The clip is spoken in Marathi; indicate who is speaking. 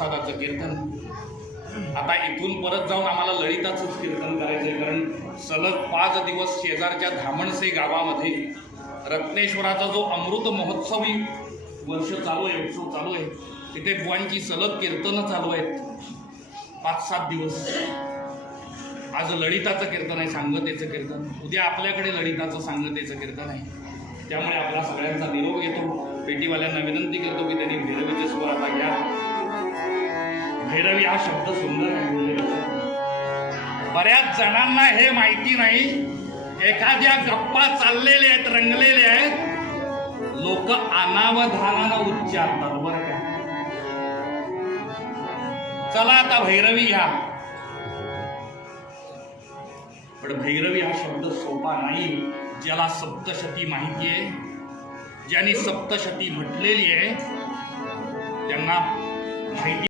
Speaker 1: प्रसादाचं कीर्तन. आता इथून परत जाऊन आम्हाला ललिताचंच कीर्तन करायचंय कारण सलग पाच दिवस शेजारच्या धामणसे गावामध्ये रत्नेश्वराचा जो अमृत महोत्सवी वर्ष चालू आहे उत्सव चालू आहे तिथे बुवांची सलग कीर्तनं चालू आहेत. पाच सात दिवस. आज ललिताचं कीर्तन आहे सांगतेचं कीर्तन. उद्या आपल्याकडे ललिताचं सांगतेचं कीर्तन आहे. त्यामुळे आपला सगळ्यांचा निरोप घेतो. पेटीवाल्यांना विनंती करतो की त्यांनी भैरवीचे भैरवी हा शब्द सुंदर आहे बऱ्याच जणांना हे माहिती नाही. एखाद्या गप्पा चाललेले आहेत रंगलेले आहेत. लोक अनावधानानं उच्चारतात बरं का? चला आता भैरवी घ्या. पण भैरवी हा शब्द सोपा नाही. ज्याला सप्तशती माहिती आहे ज्यांनी सप्तशती म्हटलेली आहे त्यांना माहिती